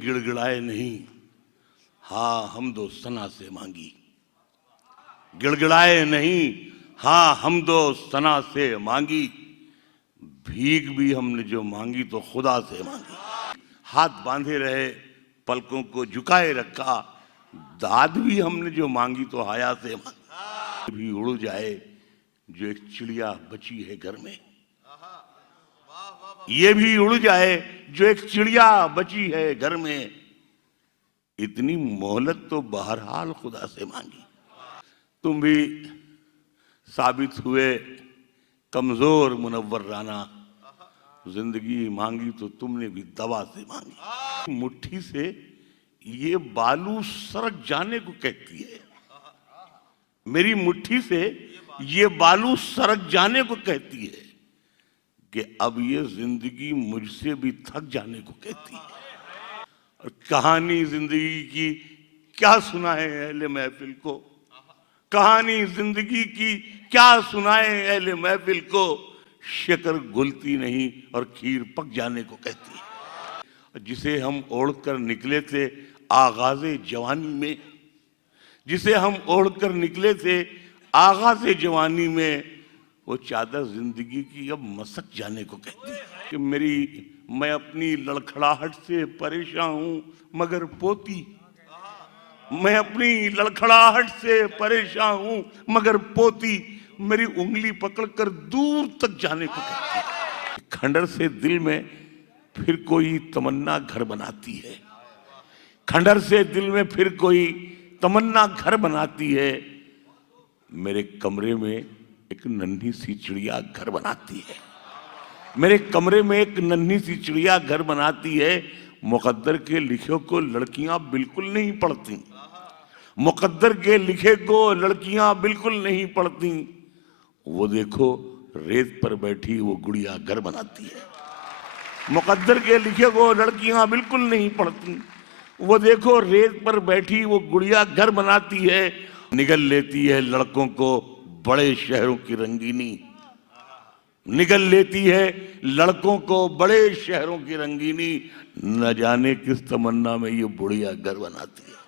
गिड़गिड़ाए नहीं, हाँ हम दो सना से मांगी। गिड़गिड़ाए नहीं, हाँ हम दो सना से मांगी। भीख भी हमने जो मांगी तो खुदा से मांगी। हाथ बांधे रहे, पलकों को झुकाए रखा, दाद भी हमने जो मांगी तो हया से मांगी। भी उड़ जाए जो एक चिड़िया बची है घर में, ये भी उड़ जाए जो एक चिड़िया बची है घर में। इतनी मोहलत तो बहरहाल खुदा से मांगी। तुम भी साबित हुए कमजोर मुनव्वर राना, जिंदगी मांगी तो तुमने भी दवा से मांगी। मुट्ठी से ये बालू सरक जाने को कहती है, मेरी मुट्ठी से ये बालू सरक जाने को कहती है कि अब ये जिंदगी मुझसे भी थक जाने को कहती है। और कहानी जिंदगी की क्या सुनाए अहले महफिल को, कहानी जिंदगी की क्या सुनाए अहले महफिल को। शक्कर घुलती नहीं और खीर पक जाने को कहती है। जिसे हम ओढ़कर निकले थे आगाज़े जवानी में, जिसे हम ओढ़कर निकले थे आगाज़े जवानी में, वो चादर जिंदगी की अब मसक जाने को कहती है। कि मैं अपनी लड़खड़ाहट से परेशान हूं मगर पोती, मैं अपनी लड़खड़ाहट से परेशान हूं मगर पोती मेरी उंगली पकड़कर दूर तक जाने को कहती है। खंडर से दिल में फिर कोई तमन्ना घर बनाती है, खंडर से दिल में फिर कोई तमन्ना घर बनाती है। मेरे कमरे में एक नन्ही सी चिड़िया घर बनाती है, मेरे कमरे में एक नन्ही सी चिड़िया घर बनाती है। मुकद्दर के लिखे को लड़कियां बिल्कुल नहीं पढ़ती, मुकद्दर के लिखे को लड़कियां बिल्कुल नहीं पढ़ती। वो देखो रेत पर बैठी वो गुड़िया घर बनाती है। मुकद्दर के लिखे को लड़कियां बिल्कुल नहीं पढ़ती, वो देखो रेत पर बैठी वो गुड़िया घर बनाती है। निगल लेती है लड़कों को बड़े शहरों की रंगीनी, निगल लेती है लड़कों को बड़े शहरों की रंगीनी। न जाने किस तमन्ना में ये बुढ़िया घर बनाती है।